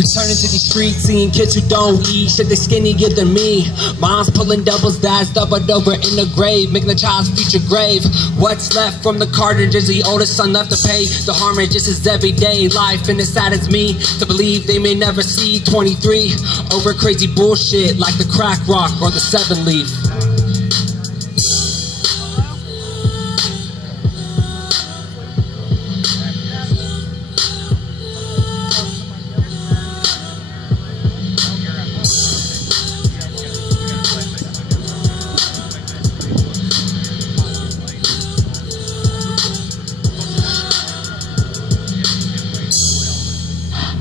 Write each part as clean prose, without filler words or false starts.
Returning to these streets, seeing kids who don't eat shit, they skinnier than me. Moms pulling doubles, dads doubled over in the grave, making the child's future grave. What's left from the cartridge is the oldest son left to pay. The harm is just his everyday life, and it saddens me to believe they may never see 23 over crazy bullshit like the crack rock or the 7-leaf.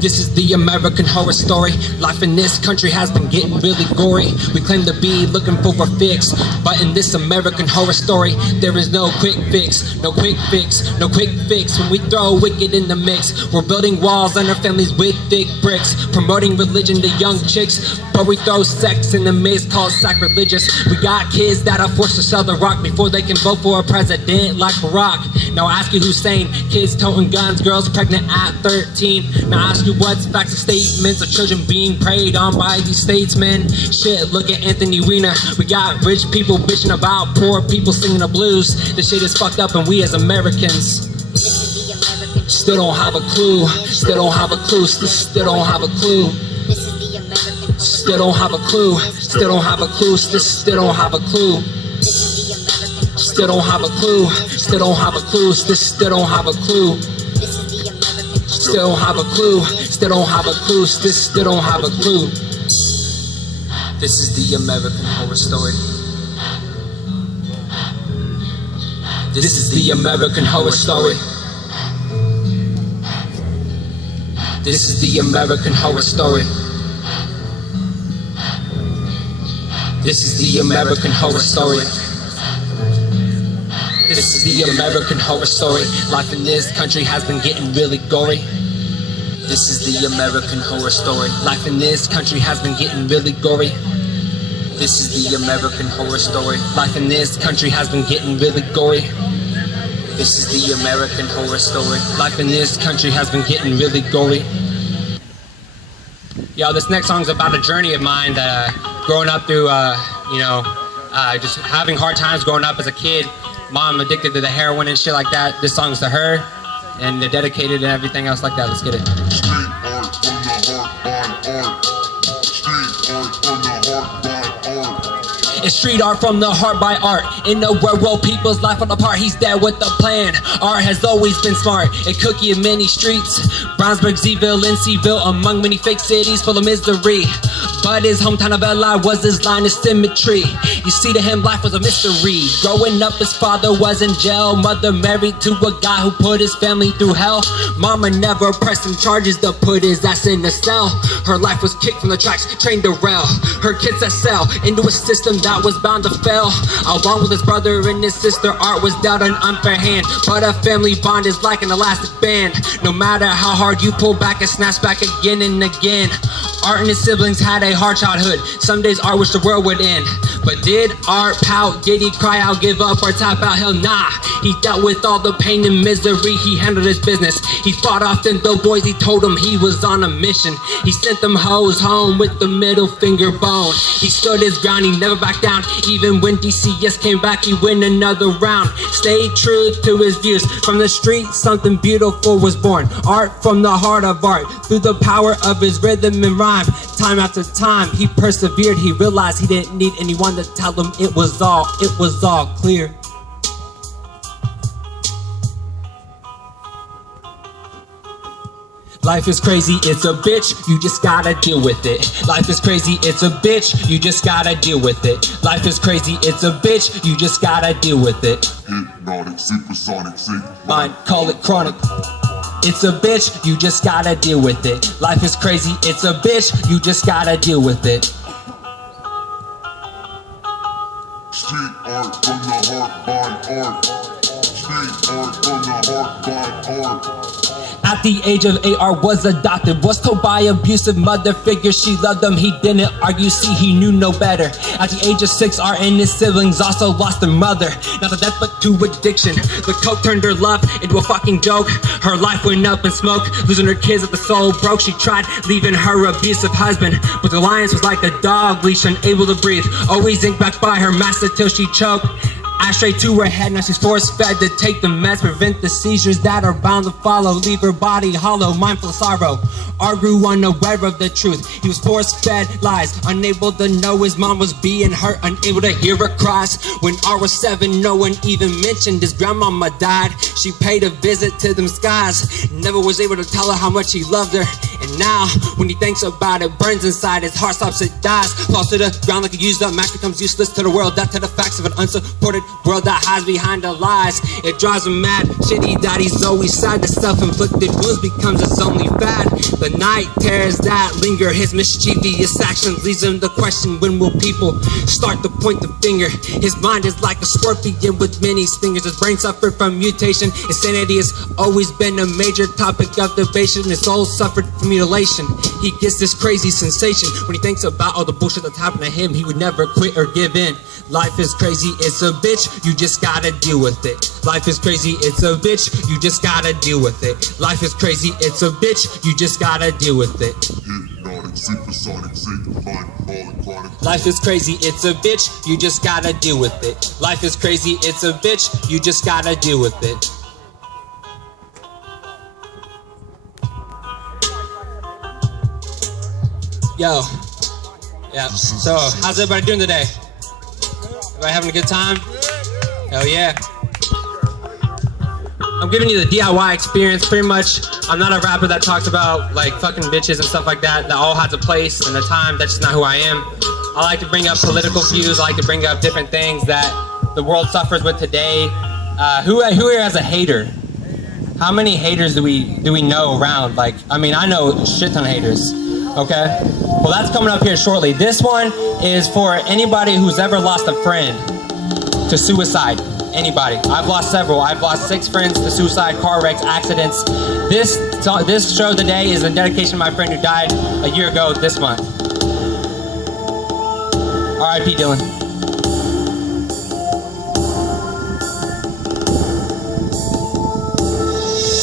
This is the American horror story. Life in this country has been getting really gory. We claim to be looking for a fix, but in this American horror story, there is no quick fix, no quick fix, no quick fix. When we throw wicked in the mix, we're building walls on our families with thick bricks, promoting religion to young chicks, but we throw sex in the mix called sacrilegious. We got kids that are forced to sell the rock before they can vote for a president like Barack. Now ask you who's sane, kids toting guns, girls pregnant at 13. Now ask you what's facts and statements of children being preyed on by these statesmen. Shit, look at Anthony Weiner. We got rich people bitching about poor people singing the blues. This shit is fucked up, and we as Americans still don't have a clue. Still don't have a clue. Still don't have a clue. Still don't have a clue. Still don't have a clue. Still don't have a clue. Still don't have a clue. Still don't have a clue. Still don't have a clue. Still don't have a clue. Still don't have a clue. Still don't have a clue. This is the American horror story. This is the American horror story. This is the American horror story. This is the American horror story. This is the American horror story. Life in this country has been getting really gory. This is the American horror story. Life in this country has been getting really gory. This is the American horror story. Life in this country has been getting really gory. This is the American horror story. Life in this country has been getting really gory. Yo, this next song's about a journey of mine that growing up through, just having hard times growing up as a kid. Mom addicted to the heroin and shit like that. This song's to her, and they're dedicated and everything else like that. Let's get it. It's street art from the heart by art. In a world where people's life fall apart, he's there with the plan. Art has always been smart. A cookie in many streets. Brownsburg, Zville, and Seville, among many fake cities full of misery. But his hometown of LI was his line of symmetry. You see, to him life was a mystery. Growing up, his father was in jail. Mother married to a guy who put his family through hell. Mama never pressed him charges to put his ass in the cell. Her life was kicked from the tracks, trained to rail. Her kids that sell into a system that was bound to fail. Along with his brother and his sister, Art was dealt an unfair hand. But a family bond is like an elastic band. No matter how hard you pull back, it snaps back again and again. Art and his siblings had a hard childhood. Some days Art wished the world would end. But did Art pout? Did he cry out, give up, or tap out? Hell nah. He dealt with all the pain and misery. He handled his business. He fought often, though boys, he told them he was on a mission. He sent them hoes home with the middle finger bone. He stood his ground, he never backed down. Even when DCS came back, he win another round. Stayed true to his views. From the street, something beautiful was born. Art from the heart of art. Through the power of his rhythm and rhyme. Time after time, he persevered. He realized he didn't need anyone to tell him it was all clear. Life is crazy, it's a bitch, you just gotta deal with it. Life is crazy, it's a bitch, you just gotta deal with it. Life is crazy, it's a bitch, you just gotta deal with it. Hypnotic, supersonic, mind, call it chronic. It's a bitch, you just gotta deal with it. Life is crazy, it's a bitch, you just gotta deal with it. Street art from the heart by art. Street art from the heart by art. At the age of 8, R was adopted. Was told by abusive mother figure she loved him. He didn't argue, see he knew no better. At the age of 6, R and his siblings also lost their mother. Not to death but to addiction. The coke turned her love into a fucking joke. Her life went up in smoke, losing her kids at the soul broke. She tried leaving her abusive husband, but the alliance was like a dog leash, unable to breathe. Always inked back by her master till she choked. Ashtray to her head, now she's force-fed to take the meds, prevent the seizures that are bound to follow, leave her body hollow, mindful of sorrow. R grew unaware of the truth. He was force-fed lies, unable to know his mom was being hurt, unable to hear her cries. When R was 7, no one even mentioned his grandmama died. She paid a visit to them skies, never was able to tell her how much he loved her. And now, when he thinks about it, burns inside, his heart stops, it dies, falls to the ground like a used up match, becomes useless to the world, death to the facts of an unsupported world that hides behind the lies. It drives him mad, shitty that he's always sad. The self-inflicted wounds becomes his only fad. The night terrors that linger, his mischievous actions leads him to question, when will people start to point the finger? His mind is like a scorpion with many stingers. His brain suffered from mutation. Insanity has always been a major topic of debate. His soul suffered from mutilation. He gets this crazy sensation when he thinks about all the bullshit that's happened to him. He would never quit or give in. Life is crazy, it's a bitch, you just gotta deal with it. Life is crazy, it's a bitch, you just gotta deal with it. Life is crazy, it's a bitch, you just gotta deal with it. Hypnotic, supersonic, sanctified, falling, chronic. Life is crazy, it's a bitch, you just gotta deal with it. Life is crazy, it's a bitch, you just gotta deal with it. Yo, yeah, so how's everybody doing today? Everybody having a good time? Hell yeah. I'm giving you the DIY experience, pretty much. I'm not a rapper that talks about like fucking bitches and stuff like that. That all has a place and a time. That's just not who I am. I like to bring up political views. I like to bring up different things that the world suffers with today. Who here has a hater? How many haters do we know around? Like, I mean, I know a shit ton of haters. Okay? Well, that's coming up here shortly. This one is for anybody who's ever lost a friend to suicide. Anybody. I've lost several. I've lost 6 friends to suicide, car wrecks, accidents. This show today is a dedication to my friend who died a year ago this month. R.I.P. Dylan.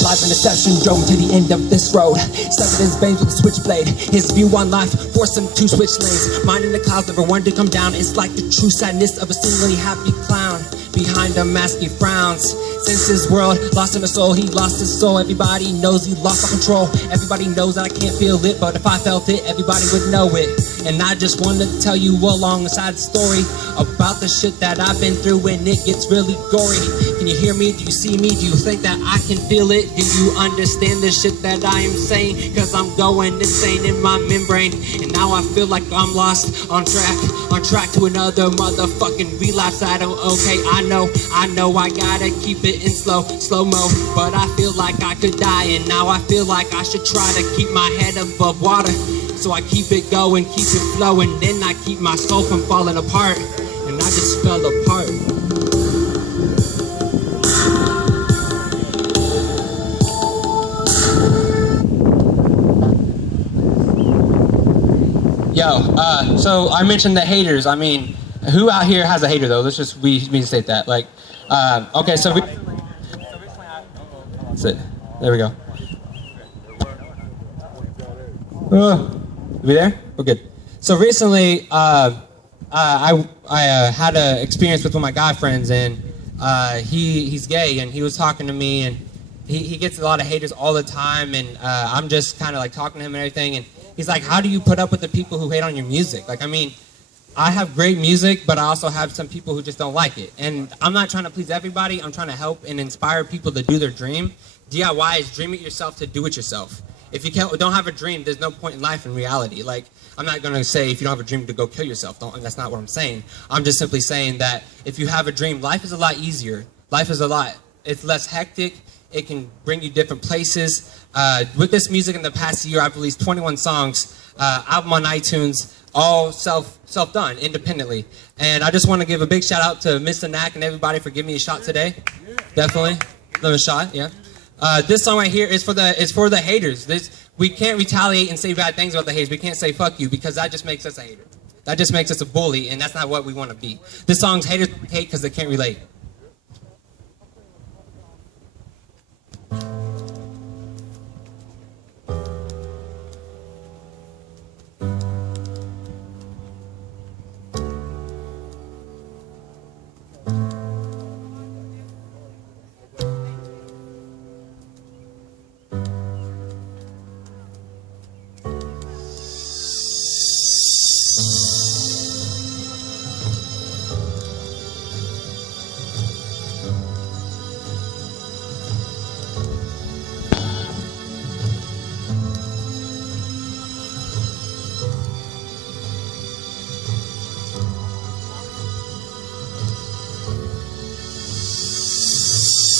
Life in deception drove him to the end of this road. Severed his veins with a switchblade. His view on life forced him to switch lanes. Mind in the clouds never wanted to come down. It's like the true sadness of a seemingly happy clown. Behind a mask he frowns. Since his world lost in the soul, he lost his soul. Everybody knows he lost all control. Everybody knows that I can't feel it, but if I felt it, everybody would know it. And I just wanted to tell you along a side story about the shit that I've been through, and it gets really gory. Can you hear me? Do you see me? Do you think that I can feel it? Do you understand the shit that I am saying? Cause I'm going insane in my membrane, and now I feel like I'm lost on track to another motherfucking relapse. I don't, okay, I know I gotta keep it in slow-mo, but I feel like I could die, and now I feel like I should try to keep my head above water. So I keep it going, keep it flowing, then I keep my soul from falling apart, and I just fell apart. Yo, so I mentioned the haters. I mean, who out here has a hater though? Let's just we state that. Like, okay, so that's it. There we go. We there? We're good. So recently, I had an experience with one of my guy friends, and he's gay, and he was talking to me, and he gets a lot of haters all the time, and I'm just kind of like talking to him and everything, and he's like, how do you put up with the people who hate on your music? Like, I mean, I have great music, but I also have some people who just don't like it, and I'm not trying to please everybody. I'm trying to help and inspire people to do their dream. DIY is dream it yourself to do it yourself. If you don't have a dream, there's no point in life in reality. Like, I'm not going to say if you don't have a dream to go kill yourself. That's not what I'm saying. I'm just simply saying that if you have a dream, life is a lot easier. Life is it's less hectic. It can bring you different places. With this music in the past year, I've released 21 songs, album on iTunes, all self-done, independently. And I just want to give a big shout out to Mista and everybody for giving me a shot today. Definitely. Give them a shot, yeah. This song right here is for the haters. We can't retaliate and say bad things about the haters. We can't say fuck you because that just makes us a hater. That just makes us a bully, and that's not what we want to be. This song's haters hate because they can't relate.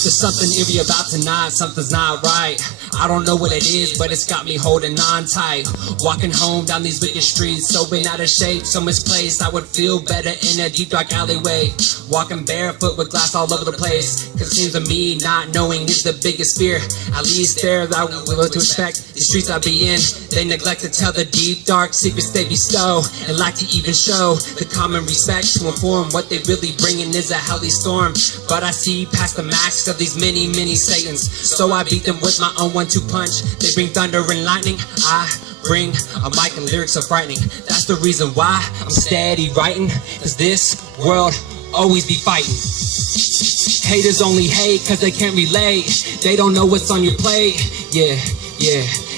There's something eerie about tonight, something's not right. I don't know what it is, but it's got me holding on tight. Walking home down these wicked streets, so been out of shape, so misplaced. I would feel better in a deep dark alleyway. Walking barefoot with glass all over the place. Cause it seems to me not knowing is the biggest fear. At least there that we what to expect. The streets I be in, they neglect to tell the deep dark secrets they bestow. And like to even show the common respect to inform what they really bringing is a healthy storm. But I see past the masks of these many Satans. So I beat them with my own 1-2 punch. They bring thunder and lightning. I bring a mic and lyrics so frightening. That's the reason why I'm steady writing. Cause this world always be fighting. Haters only hate cause they can't relate. They don't know what's on your plate. Yeah.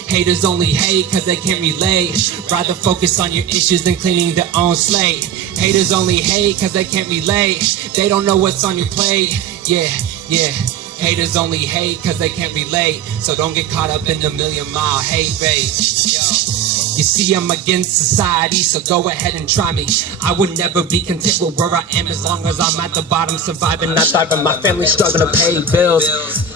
Haters only hate cause they can't relate. Rather focus on your issues than cleaning their own slate. Haters only hate cause they can't relate. They don't know what's on your plate. Yeah. Haters only hate cause they can't relate. So don't get caught up in the million-mile hate rate. You see, I'm against society, so go ahead and try me. I would never be content with where I am as long as I'm at the bottom, surviving, not thriving. My family struggling to pay bills.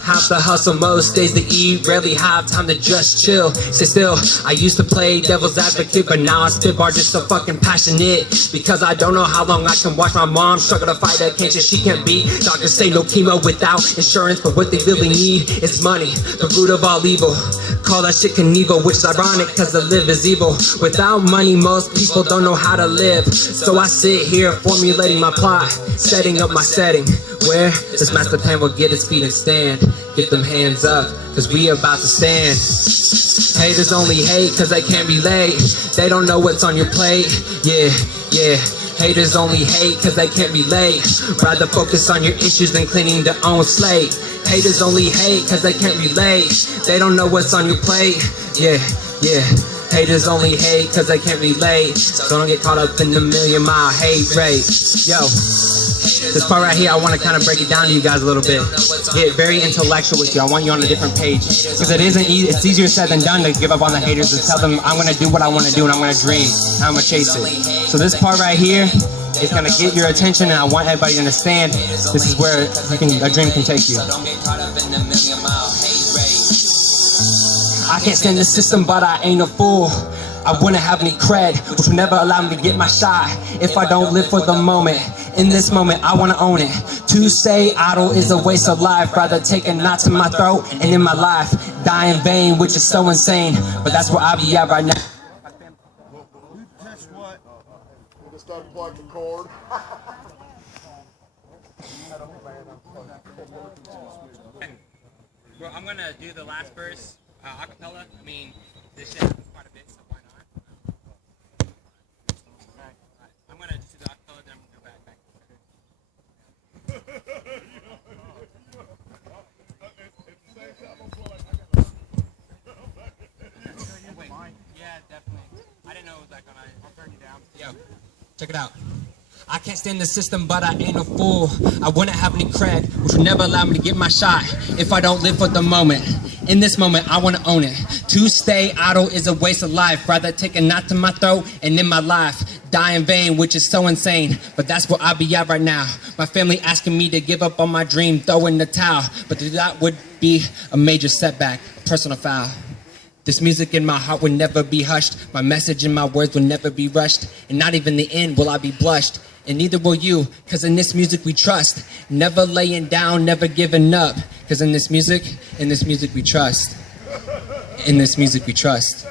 Have to hustle most days to eat, rarely have time to just chill. Stay still, I used to play devil's advocate, but now I spit bars just so fucking passionate. Because I don't know how long I can watch my mom struggle to fight a cancer she can't beat. Doctors say no chemo without insurance, but what they really need is money, the root of all evil. Call that shit Knievel, which is ironic cause the live is evil. Without money, most people don't know how to live. So I sit here formulating my plot, setting up my setting, where this master plan will get his feet and stand. Get them hands up, cause we about to stand. Haters only hate cause they can't relate. They don't know what's on your plate. Yeah. Haters only hate cause they can't relate. Rather focus on your issues than cleaning their own slate. Haters only hate cause they can't relate. They don't know what's on your plate. Yeah. Haters only hate cause they can't relate. So don't get caught up in the million-mile hate rate. Yo, this part right here, I want to kind of break it down to you guys a little bit. Get very intellectual with you. I want you on a different page. Because it's easier said than done to give up on the haters and tell them I'm going to do what I want to do and I'm going to dream and I'm going to chase it. So this part right here is going to get your attention, and I want everybody to understand this is where a dream can take you. I can't stand the system, but I ain't a fool. I wouldn't have any cred, which will never allow me to get my shot if I don't live for the moment. In this moment, I want to own it. To stay idle is a waste of life. Rather take a knot to my throat and in my life die in vain, which is so insane. But that's where I be at right now. Guess what? Just unplug the cord. Well, I'm going to do the last verse a cappella. I mean, this shit happens quite a bit, so why not? Alright. I'm going to do the acapella, then I'm going to go back. Wait, yeah, definitely. I didn't know it was like I'll turn you down. Yo, check it out. I can't stand the system, but I ain't a fool. I wouldn't have any cred, which would never allow me to get my shot if I don't live for the moment. In this moment, I want to own it. To stay idle is a waste of life. Rather take a knot to my throat and in my life die in vain, which is so insane. But that's where I be at right now. My family asking me to give up on my dream, throw in the towel. But that would be a major setback, personal foul. This music in my heart will never be hushed. My message and my words will never be rushed. And not even the end will I be blushed. and neither will you, cause in this music we trust. Never laying down, never giving up, cause in this music we trust. In this music we trust.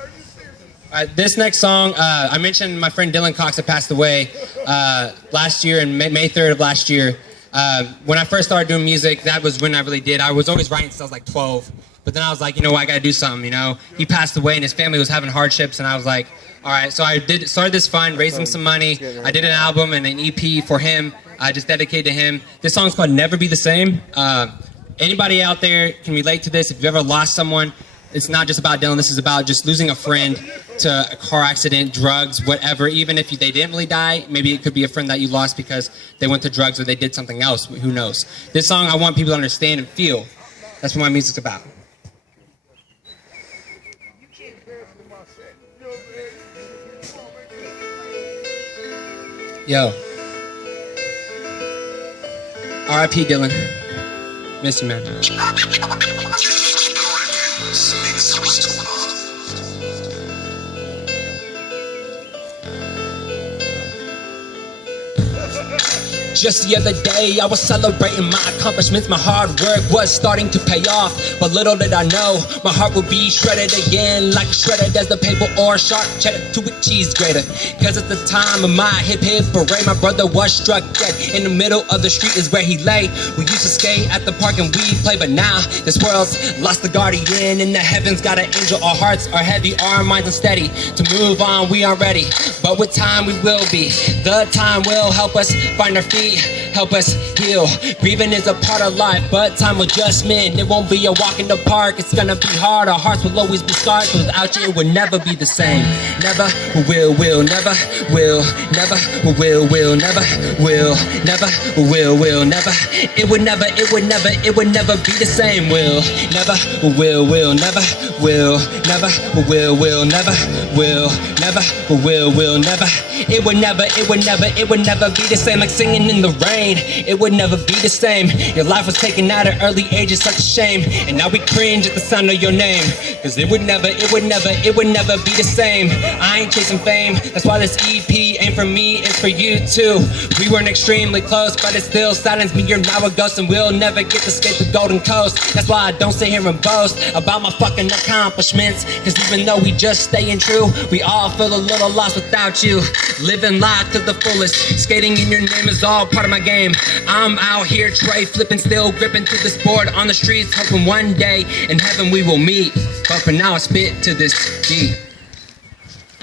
This next song, I mentioned my friend Dylan Cox had passed away last year, in May 3rd of last year. When I first started doing music, that was when I really did. I was always writing since I was like 12. But then I was like, you know what, I gotta do something, you know? He passed away and his family was having hardships, and I was like, all right. So I started this fund, raised him some money. I did an album and an EP for him, just dedicated to him. This song's called Never Be the Same. Anybody out there can relate to this. If you've ever lost someone, it's not just about Dylan. This is about just losing a friend to a car accident, drugs, whatever. Even if they didn't really die, maybe it could be a friend that you lost because they went to drugs or they did something else. Who knows? This song I want people to understand and feel. That's what my music's about. Yo. R.I.P. Dylan. Miss you, man. Just the other day, I was celebrating my accomplishments. My hard work was starting to pay off. But little did I know, my heart would be shredded again, like shredded as the paper or sharp cheddar to a cheese grater. Cause at the time of my hip parade, my brother was struck dead. In the middle of the street is where he lay. We used to skate at the park and we'd play, but now this world's lost the guardian. In the heavens got an angel. Our hearts are heavy, our minds are steady. To move on, we aren't ready, but with time we will be. The time will help us find our feet, help us heal. Grieving is a part of life, but time will just mend. It won't be a walk in the park, it's gonna be hard. Our hearts will always be scarred, so without you it will never be the same. Never will, never will, never will, never will, never will, never. It would never be the same. Will, never will, never will, never will, never will, never will, never. It would never be the same. Like singing in the rain, it would never be the same. Your life was taken at an early age, it's such a shame. And now we cringe at the sound of your name. Cause it would never be the same. I ain't chasing fame, that's why this EP ain't for me, it's for you too. We weren't extremely close, but it still silenced me. You're now a ghost and we'll never get to escape the golden coast. That's why I don't sit here and boast about my fucking accomplishments. Cause even though we just staying true, we all feel a little lost without you. Living life to the fullest, skating in your name is all part of my game. I'm out here tray flipping, still gripping to this board on the streets, hoping one day in heaven we will meet. But for now I spit to this beat.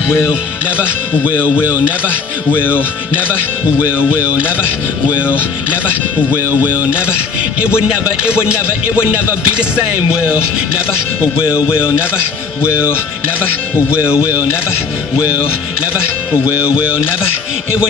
Will, never, will, never, will, never, will, never, will, never, will, never. It would never be the same. Will, never, will, never, will, never, will, never, will, never, will, never. It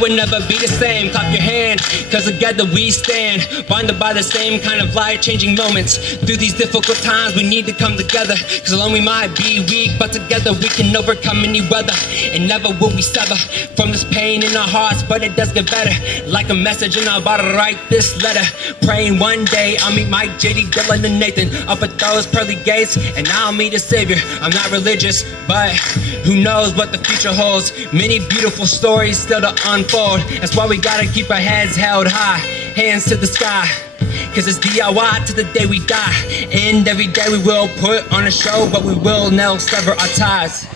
would never be the same. Clap your hand, cause together we stand, bonded by the same kind of life-changing moments. Through these difficult times we need to come together, cause alone we might be weak, but together we can overcome any weather. And never will we sever from this pain in our hearts, but it does get better. Like a message in our bottle, write this letter, praying one day I'll meet Mike, JD, Dylan, and Nathan up at those pearly gates, and I'll meet a savior. I'm not religious, but who knows what the future holds. Many beautiful stories still to unfold. That's why we gotta keep our heads held high, hands to the sky. Cause it's DIY to the day we die. And every day we will put on a show, but we will never sever our ties.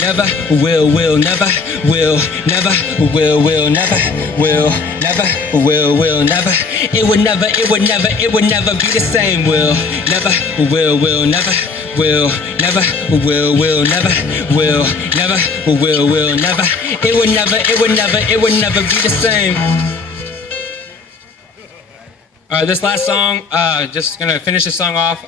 Never will, never will, never will, never will, never will, never. It would never be the same. Will, never will, never will, never will, never will, never will, never. It would never be the same. This last song, just gonna finish this song off.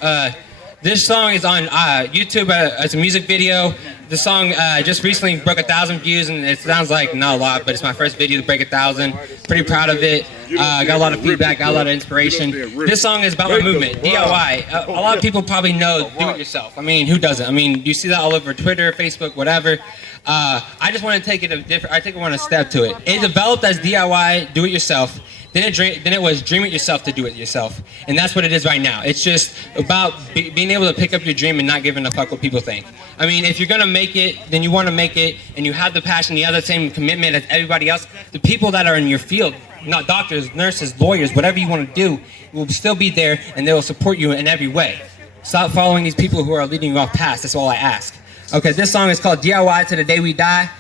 This song is on YouTube as a music video. The song just recently broke 1,000 views, and it sounds like not a lot, but it's my first video to break 1,000. Pretty proud of it. Got a lot of feedback, got a lot of inspiration. This song is about my movement, DIY. A lot of people probably know do-it-yourself. I mean, who doesn't? I mean, you see that all over Twitter, Facebook, whatever. I just want to take it a step to it. It developed as DIY, do-it-yourself. Then it was dream it yourself to do it yourself. And that's what it is right now. It's just about being able to pick up your dream and not giving a fuck what people think. I mean, if you're gonna make it, then you wanna make it, and you have the passion, you have the same commitment as everybody else. The people that are in your field, not doctors, nurses, lawyers, whatever you wanna do, will still be there and they will support you in every way. Stop following these people who are leading you off paths. That's all I ask. Okay, this song is called DIY to the Day We Die.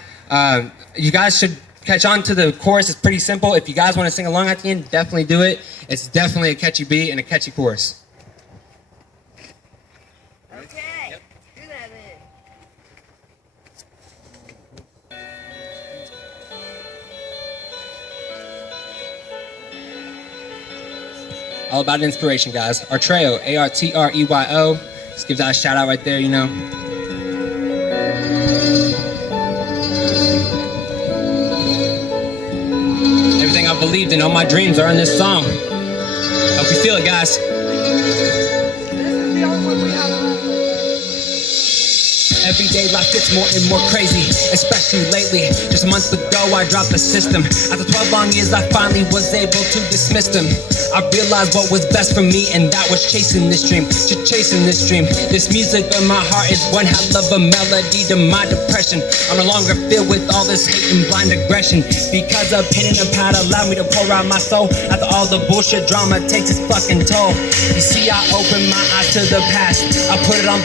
You guys should catch on to the chorus. It's pretty simple. If you guys want to sing along at the end, definitely do it. It's definitely a catchy beat and a catchy chorus. Okay, yep. Do that then. All about inspiration, guys. Artreyo, A-R-T-R-E-Y-O. Just give that a shout out right there, you know. Everything I believed in, all my dreams are in this song. Hope you feel it, guys. Everyday life gets more and more crazy, especially lately. Just a month ago I dropped the system. After 12 long years I finally was able to dismiss them. I realized what was best for me, and that was chasing this dream. Just chasing this dream. This music in my heart is one hell of a melody to my depression. I'm no longer filled with all this hate and blind aggression, because a pen and a pad allowed me to pour out my soul. After all the bullshit drama takes its fucking toll. You see, I opened my eyes to the past. I put it on